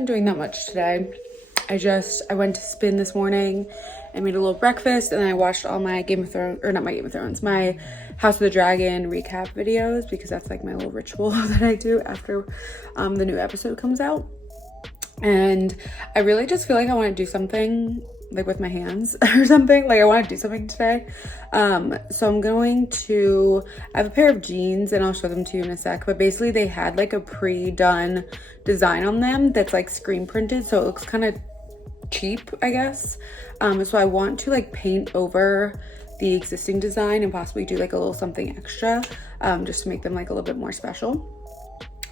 been doing that much today. I went to spin this morning. I made a little breakfast and then I watched all my Game of Thrones, or not my Game of Thrones, my House of the Dragon recap videos, because that's like my little ritual that I do after the new episode comes out. And I really just feel like I want to do something like with my hands or something. Like I want to do something today. So I'm going to, I have a pair of jeans and I'll show them to you in a sec, but basically they had like a pre-done design on them that's like screen printed, so it looks kind of cheap, I guess. So I want to like paint over the existing design and possibly do like a little something extra, just to make them like a little bit more special.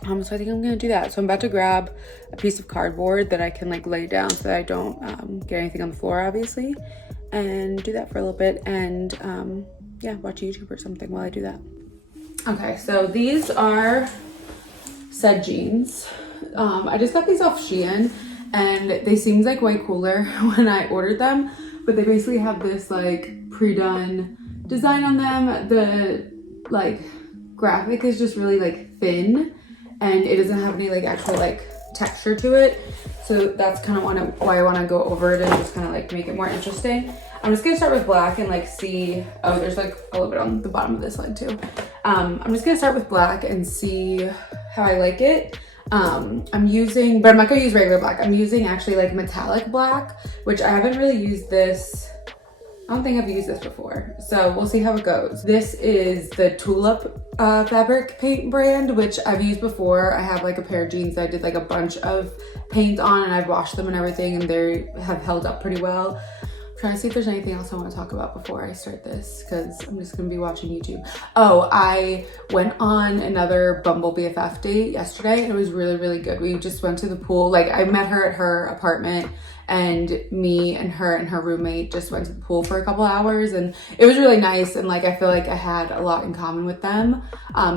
So I think I'm gonna do that. So I'm about to grab a piece of cardboard that I can like lay down so that I don't get anything on the floor, obviously, and do that for a little bit, and yeah, watch YouTube or something while I do that. Okay, so these are said jeans. I just got these off Shein and they seemed like way cooler when I ordered them, but they basically have this like pre-done design on them. The like graphic is just really like thin and it doesn't have any like actual like texture to it, so that's kind of why I want to go over it and just kind of like make it more interesting. I'm just gonna start with black and like see, oh, there's like a little bit on the bottom of this leg too. I'm just gonna start with black and see how I like it. I'm using, but I'm not gonna use regular black. I'm using actually like metallic black, which I haven't really used this. I don't think I've used this before, so we'll see how it goes. This is the Tulip fabric paint brand, which I've used before. I have like a pair of jeans that I did like a bunch of paint on and I've washed them and everything, and they have held up pretty well. I'm trying to see if there's anything else I want to talk about before I start this, because I'm just gonna be watching YouTube. Oh, I went on another Bumble BFF date yesterday and it was really, really good. We just went to the pool. Like I met her at her apartment, and me and her roommate just went to the pool for a couple hours, and it was really nice. And like I feel like I had a lot in common with them.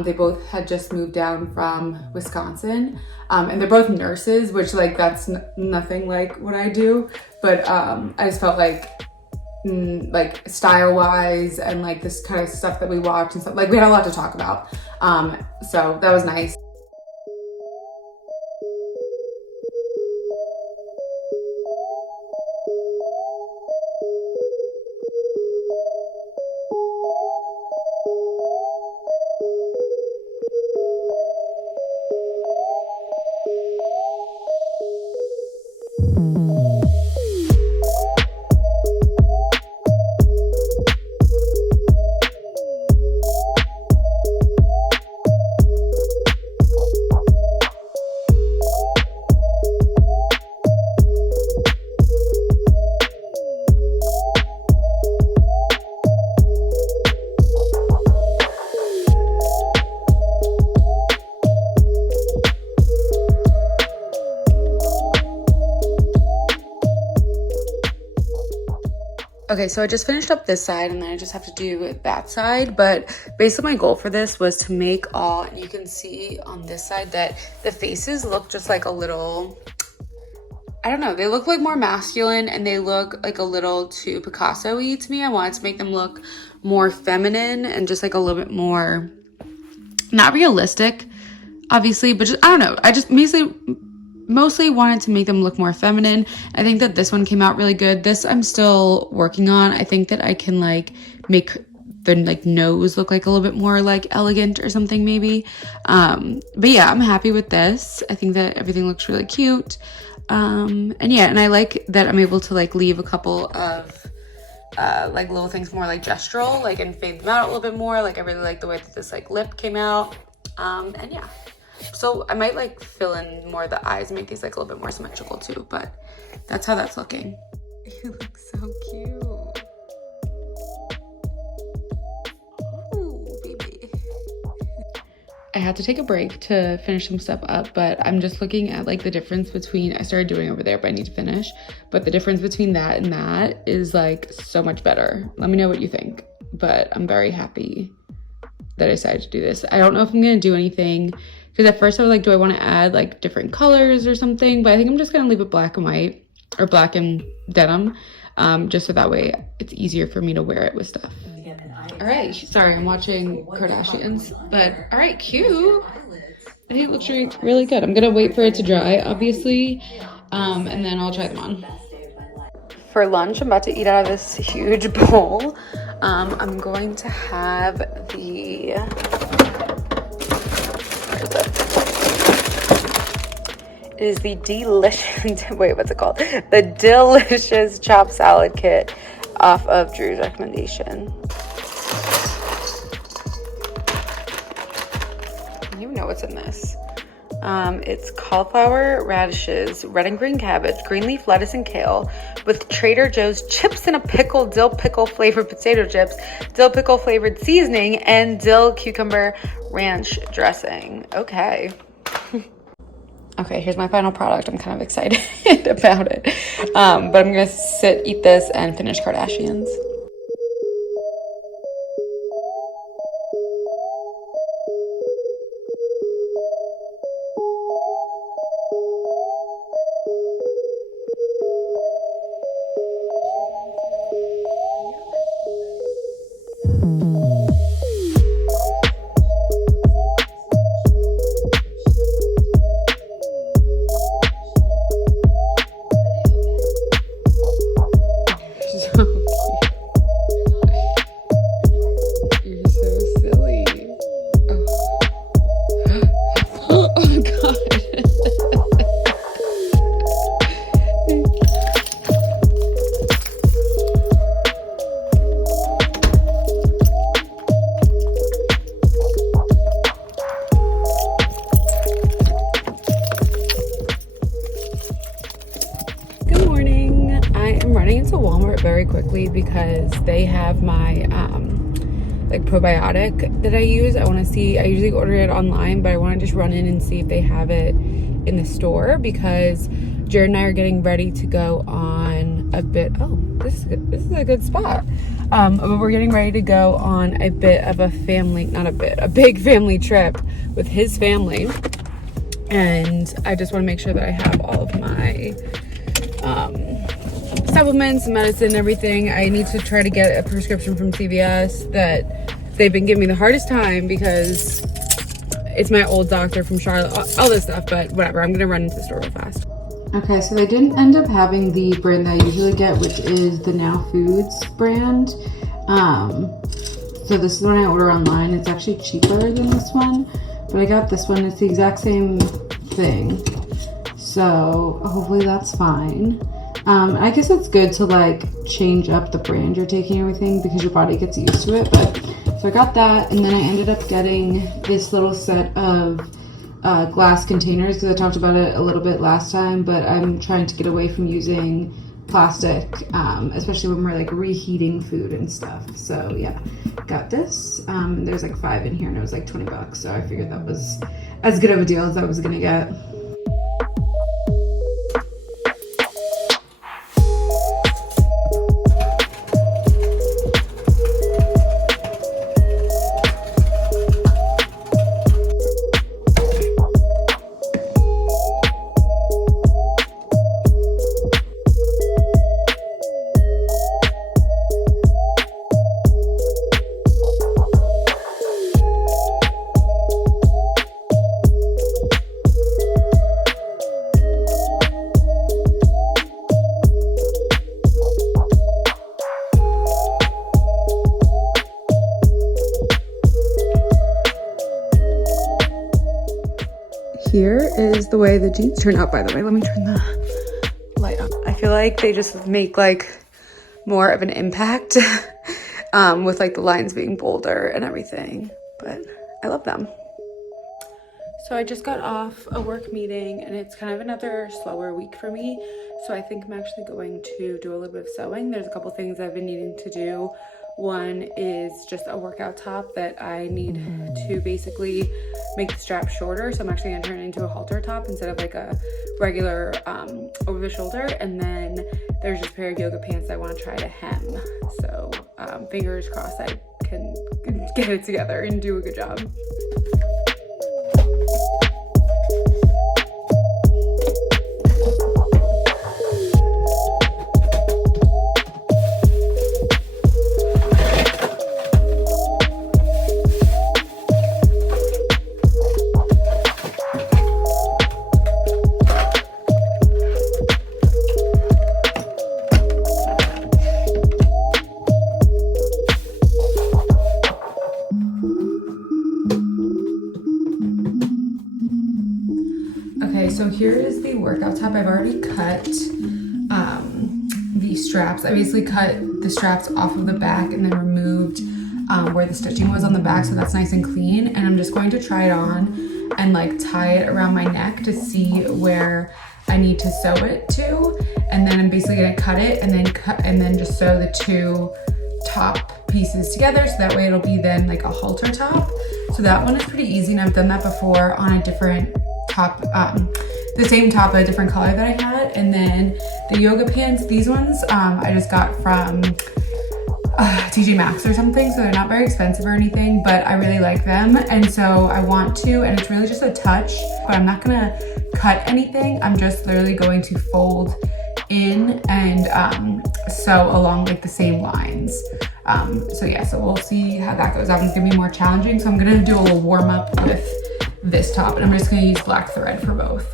They both had just moved down from Wisconsin, and they're both nurses, which like that's nothing like what I do, but I just felt like style wise and like this kind of stuff that we watched and stuff, like we had a lot to talk about, so that was nice. Okay, so I just finished up this side and then I just have to do that side, but basically my goal for this was to make all, and you can see on this side that the faces look just like a little, I don't know, they look like more masculine and they look like a little too Picasso-y to me. I wanted to make them look more feminine and just like a little bit more, not realistic, obviously, but just, I don't know, I just mostly wanted to make them look more feminine. I think that this one came out really good. This I'm still working on. I think that I can like make the like nose look like a little bit more like elegant or something maybe. But yeah, I'm happy with this. I think that everything looks really cute. And yeah, and I like that I'm able to like leave a couple of like little things more like gestural, like, and fade them out a little bit more. Like I really like the way that this like lip came out. And yeah. So I might like fill in more of the eyes and make these like a little bit more symmetrical too, but that's how that's looking. You look so cute. Ooh, baby. I had to take a break to finish some stuff up, but I'm just looking at like the difference between, I started doing over there, but I need to finish. But the difference between that and that is like so much better. Let me know what you think, but I'm very happy that I decided to do this. I don't know if I'm gonna do anything, because at first I was like, do I want to add like different colors or something? But I think I'm just gonna leave it black and white, or black and denim, just so that way it's easier for me to wear it with stuff. All right, sorry, I'm watching Kardashians, but all right, cute. I think it looks really good. I'm gonna wait for it to dry, obviously, and then I'll try them on. For lunch, I'm about to eat out of this huge bowl. I'm going to have the, where is it? It is the delicious, wait, what's it called? The delicious chopped salad kit off of Drew's recommendation. You know what's in this. It's cauliflower, radishes, red and green cabbage, green leaf lettuce, and kale with Trader Joe's chips and a pickle, dill pickle flavored potato chips, dill pickle flavored seasoning, and dill cucumber ranch dressing. Okay. Okay, here's my final product. I'm kind of excited about it. But I'm gonna eat this, and finish Kardashians. Very quickly because they have my like probiotic that I use. I usually order it online, but I want to just run in and see if they have it in the store, because Jared and I are getting ready to go on a bit, this is a good spot. But we're getting ready to go on a bit of a big family trip with his family, and I just want to make sure that I have all of my supplements, medicine, everything. I need to try to get a prescription from CVS that they've been giving me the hardest time because it's my old doctor from Charlotte, all this stuff, but whatever. I'm gonna run into the store real fast. Okay, so they didn't end up having the brand that I usually get, which is the Now Foods brand. So this is when I order online. It's actually cheaper than this one, but I got this one. It's the exact same thing, so hopefully that's fine. I guess it's good to like change up the brand you're taking and everything because your body gets used to it. But so I got that, and then I ended up getting this little set of glass containers because I talked about it a little bit last time, but I'm trying to get away from using plastic, especially when we're like reheating food and stuff. So yeah, got this. There's like 5 in here and it was like $20, so I figured that was as good of a deal as I was gonna get. Here is the way the jeans turn out, by the way. Let me turn the light on. I feel like they just make like more of an impact with like the lines being bolder and everything, but I love them. So I just got off a work meeting and it's kind of another slower week for me. So I think I'm actually going to do a little bit of sewing. There's a couple things I've been needing to do. One is just a workout top that I need to basically make the strap shorter. So I'm actually gonna turn it into a halter top instead of like a regular over the shoulder. And then there's just a pair of yoga pants I wanna try to hem. So fingers crossed I can get it together and do a good job. workout top. I've already cut the straps. I basically cut the straps off of the back and then removed where the stitching was on the back, so that's nice and clean. And I'm just going to try it on and like tie it around my neck to see where I need to sew it to. And then I'm basically gonna cut it and then just sew the two top pieces together, so that way it'll be then like a halter top. So that one is pretty easy, and I've done that before on a different top, the same top, a different color that I had. And then the yoga pants, these ones I just got from TJ Maxx or something, so they're not very expensive or anything, but I really like them, and so I want to, and it's really just a touch, but I'm not gonna cut anything. I'm just literally going to fold in and sew along like the same lines. So yeah, so we'll see how that goes. That one's gonna be more challenging, so I'm gonna do a little warm up with this top, and I'm just gonna use black thread for both.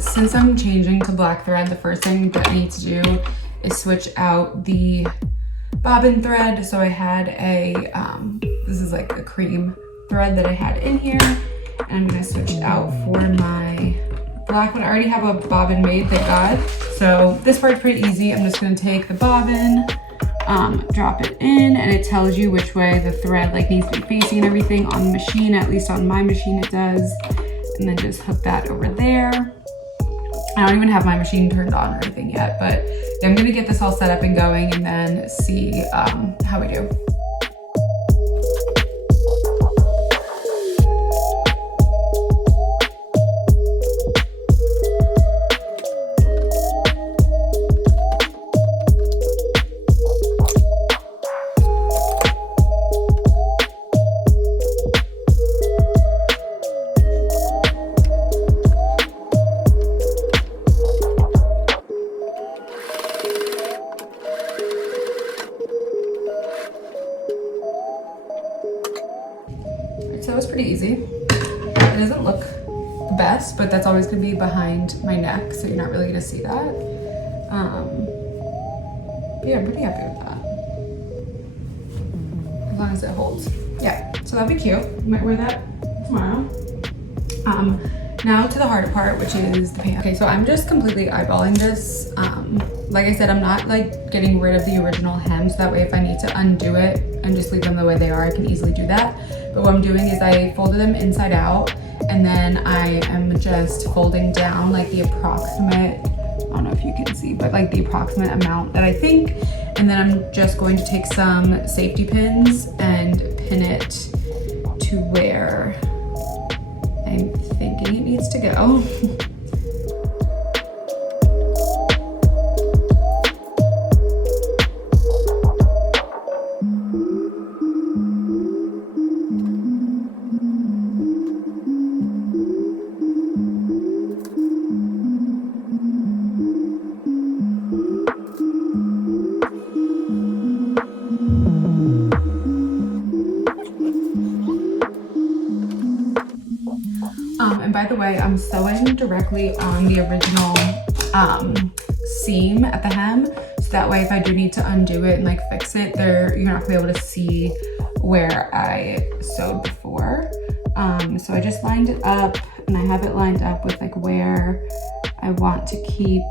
Since I'm changing to black thread, the first thing that I need to do is switch out the bobbin thread. So I had this is like a cream thread that I had in here, and I'm gonna switch it out for my black one. I already have a bobbin made, thank God. So this part's pretty easy. I'm just gonna take the bobbin, drop it in, and it tells you which way the thread like needs to be facing and everything on the machine, at least on my machine it does. And then just hook that over there. I don't even have my machine turned on or anything yet, but I'm gonna get this all set up and going and then see how we do. So it was pretty easy. It doesn't look the best, but that's always gonna be behind my neck, so you're not really gonna see that. But yeah, I'm pretty happy with that. As long as it holds. Yeah, so that'd be cute. I might wear that tomorrow. Now to the harder part, which is the pants. Okay, so I'm just completely eyeballing this. Like I said, I'm not like getting rid of the original hem, so that way if I need to undo it and just leave them the way they are, I can easily do that. But what I'm doing is I folded them inside out, and then I am just folding down like the approximate, I don't know if you can see, but like the approximate amount that I think. And then I'm just going to take some safety pins and pin it to where I'm thinking it needs to go. And by the way, I'm sewing directly on the original seam at the hem, so that way if I do need to undo it and like fix it, you're not gonna be able to see where I sewed before. So I just lined it up, and I have it lined up with like where I want to keep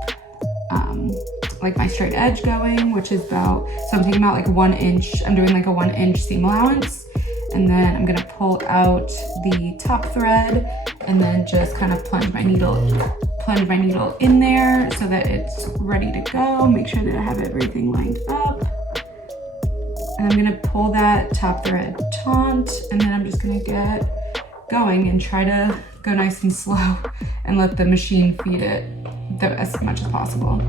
like my straight edge going, which is about, so I'm taking about like 1 inch, I'm doing like a 1 inch seam allowance. And then I'm gonna pull out the top thread and then just kind of plunge my needle in there so that it's ready to go. Make sure that I have everything lined up. And I'm gonna pull that top thread taut, and then I'm just gonna get going and try to go nice and slow and let the machine feed it as much as possible.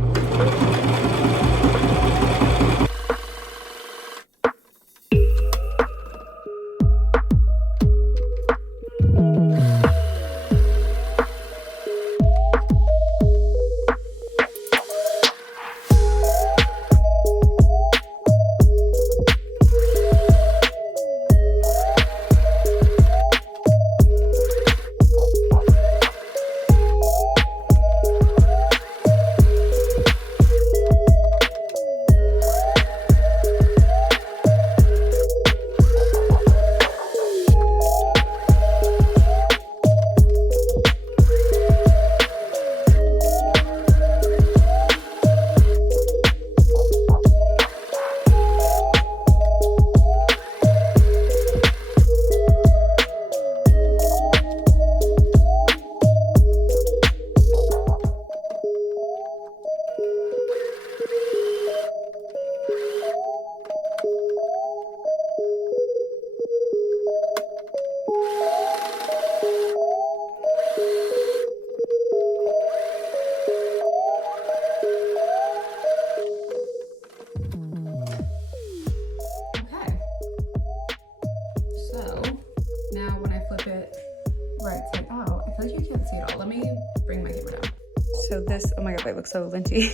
this. Oh my god, they look so linty.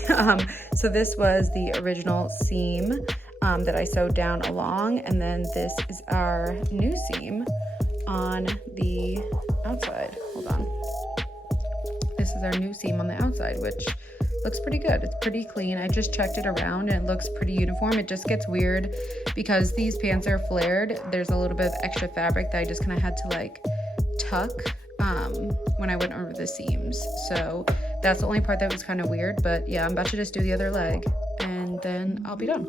So this was the original seam that I sewed down along, and then this is our new seam on the outside. Hold on. This is our new seam on the outside, which looks pretty good. It's pretty clean. I just checked it around and it looks pretty uniform. It just gets weird because these pants are flared. There's a little bit of extra fabric that I just kind of had to like tuck when I went over the seams. So that's the only part that was kind of weird, but yeah, I'm about to just do the other leg and then I'll be done.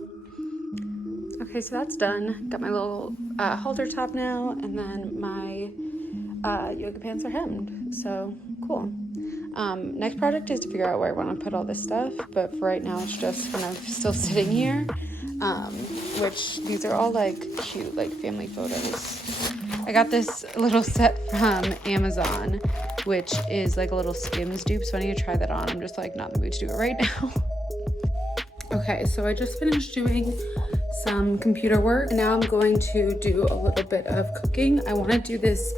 Okay, so that's done. Got my little halter top now, and then my yoga pants are hemmed, so cool. Next project is to figure out where I want to put all this stuff, but for right now it's just kind of still sitting here, which these are all like cute, like family photos. I got this little set from Amazon, which is like a little Skims dupe, so I need to try that on. I'm just like not in the mood to do it right now. Okay, so I just finished doing some computer work, and now I'm going to do a little bit of cooking. I want to do this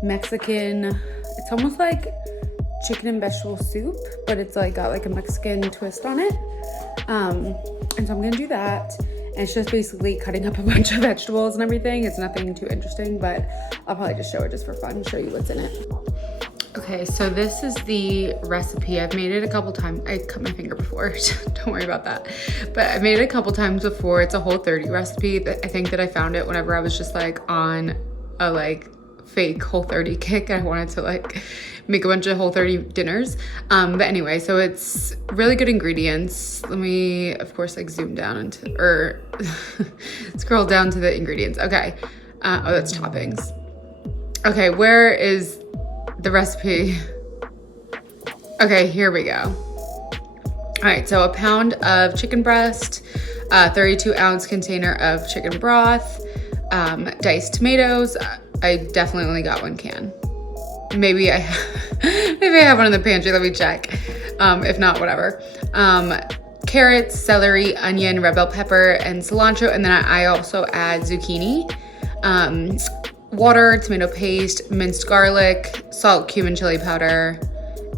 Mexican, it's almost like chicken and vegetable soup, but it's like got like a Mexican twist on it. And so I'm gonna do that, and it's just basically cutting up a bunch of vegetables and everything. It's nothing too interesting, but I'll probably just show it just for fun, show you what's in it. Okay, so this is the recipe. I've made it a couple times. I cut my finger before, don't worry about that. But I made it a couple times before. It's a Whole30 recipe. I think that I found it whenever I was just like on a like fake Whole30 kick. I wanted to like make a bunch of Whole30 dinners. But anyway, so it's really good ingredients. Let me, of course, like zoom down into, or scroll down to the ingredients. Okay, oh, that's toppings. Okay, where is the recipe? Okay, here we go. All right, so a pound of chicken breast, 32-ounce container of chicken broth, diced tomatoes. I definitely only got 1 can. Maybe I have one in the pantry. Let me check. If not, whatever. Carrots, celery, onion, red bell pepper, and cilantro. And then I also add zucchini, water, tomato paste, minced garlic, salt, cumin, chili powder,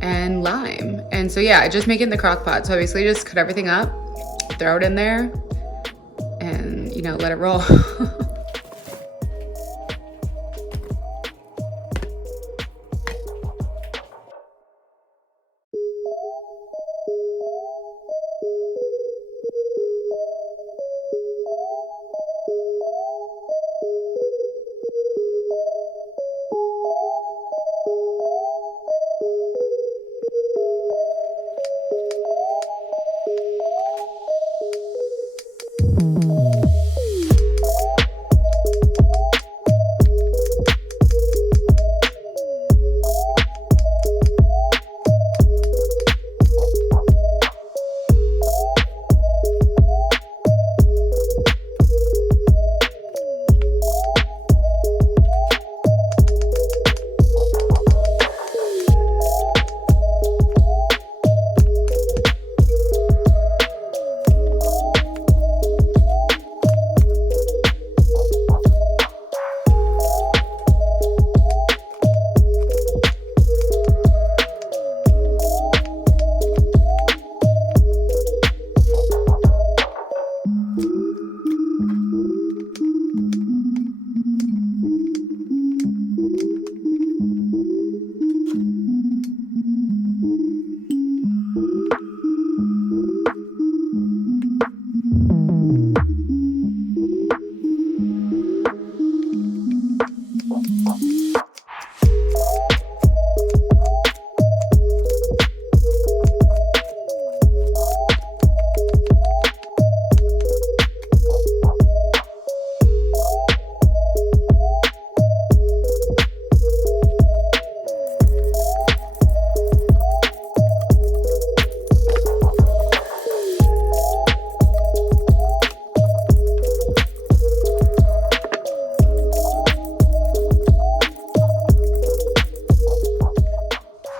and lime. And so yeah, I just make it in the crock pot. So I basically just cut everything up, throw it in there, and you know, let it roll.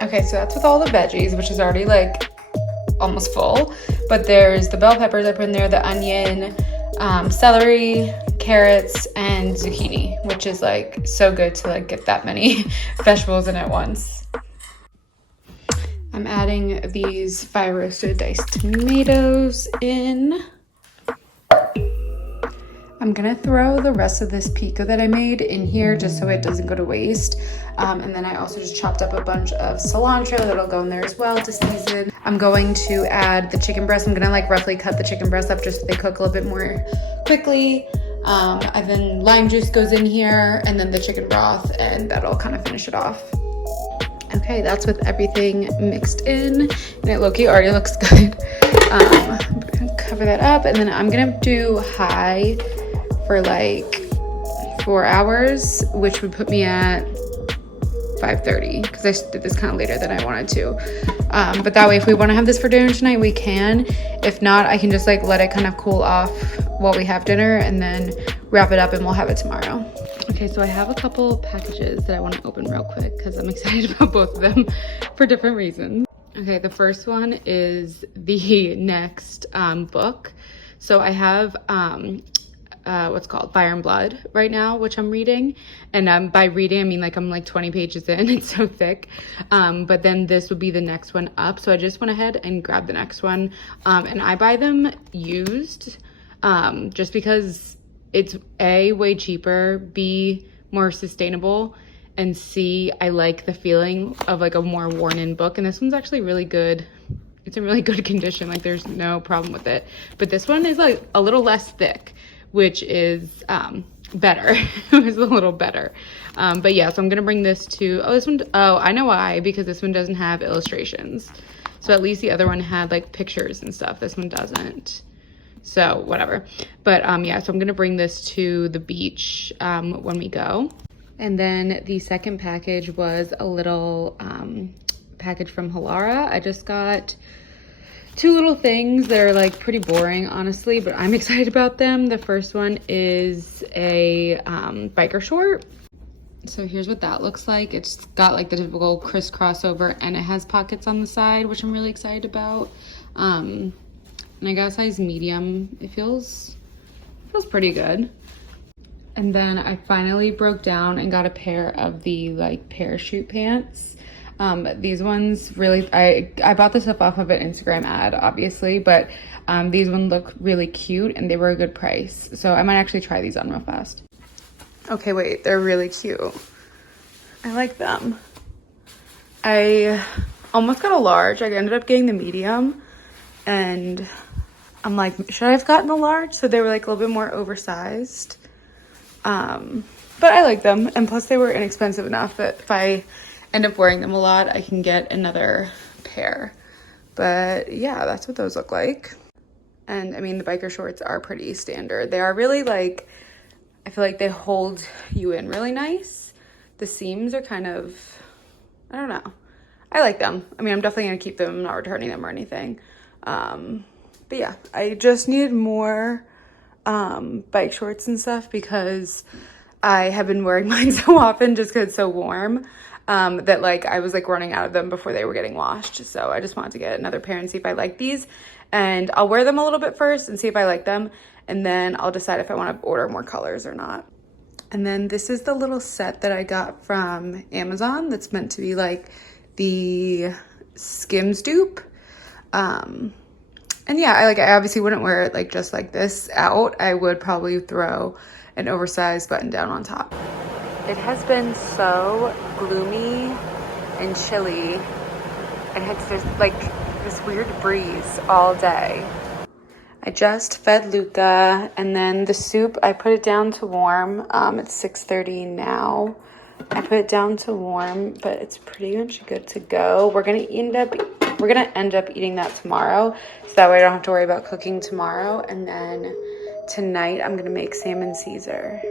Okay, so that's with all the veggies, which is already like almost full. But there's the bell peppers I put in there, the onion, celery, carrots, and zucchini, which is like so good to like get that many vegetables in at once. I'm adding these fire roasted diced tomatoes in. I'm gonna throw the rest of this pico that I made in here just so it doesn't go to waste. And then I also just chopped up a bunch of cilantro that'll go in there as well to season. I'm going to add the chicken breast. I'm gonna like roughly cut the chicken breast up just so they cook a little bit more quickly. And then lime juice goes in here and then the chicken broth, and that'll kind of finish it off. Okay, that's with everything mixed in, and it low-key already looks good. I'm gonna cover that up, and then I'm gonna do high for like 4 hours, which would put me at 5:30 because I did this kind of later than I wanted to. But that way, if we want to have this for dinner tonight, we can. If not, I can just like let it kind of cool off while we have dinner and then wrap it up and we'll have it tomorrow. Okay, so I have a couple packages that I want to open real quick because I'm excited about both of them for different reasons. Okay, the first one is the next book. So I have what's called Fire and Blood right now, which I'm reading. And by reading, I mean like I'm like 20 pages in. It's so thick. But then this would be the next one up. So I just went ahead and grabbed the next one. And I buy them used just because it's A, way cheaper, B, more sustainable, and C, I like the feeling of like a more worn in book. And this one's actually really good. It's in really good condition. Like there's no problem with it. But this one is like a little less thick, which is better. It was a little better. But yeah, so I'm gonna bring this to, I know why, because this one doesn't have illustrations. So at least the other one had like pictures and stuff. This one doesn't. So whatever. But yeah, so I'm gonna bring this to the beach when we go. And then the second package was a little package from Halara. I just got 2 little things that are like pretty boring, honestly, but I'm excited about them. The first one is a biker short. So here's what that looks like. It's got like the typical crisscross over and it has pockets on the side, which I'm really excited about. And I got a size medium. It feels pretty good. And then I finally broke down and got a pair of the like parachute pants. These ones really, I bought this stuff off of an Instagram ad, obviously, but these ones look really cute and they were a good price. So I might actually try these on real fast. Okay, wait, they're really cute. I like them. I almost got a large. I ended up getting the medium and I'm like, should I have gotten the large? So they were like a little bit more oversized. But I like them. And plus they were inexpensive enough that if I end up wearing them a lot, I can get another pair. But yeah, that's what those look like. And I mean, the biker shorts are pretty standard. They are really like, I feel like they hold you in really nice. The seams are kind of, I don't know. I like them. I mean, I'm definitely gonna keep them. I'm not returning them or anything. But yeah, I just needed more bike shorts and stuff because I have been wearing mine so often just because it's so warm that like I was like running out of them before they were getting washed. So I just wanted to get another pair and see if I like these. And I'll wear them a little bit first and see if I like them. And then I'll decide if I want to order more colors or not. And then this is the little set that I got from Amazon that's meant to be like the Skims dupe. And yeah, I obviously wouldn't wear it like just like this out. I would probably throw an oversized button down on top. It has been so gloomy and chilly and it's just like this weird breeze all day. I just fed Luca and then the soup, I put it down to warm. It's 6:30 now. I put it down to warm, but it's pretty much good to go. We're gonna end up eating that tomorrow, so that way I don't have to worry about cooking tomorrow. And then tonight I'm gonna make salmon Caesar.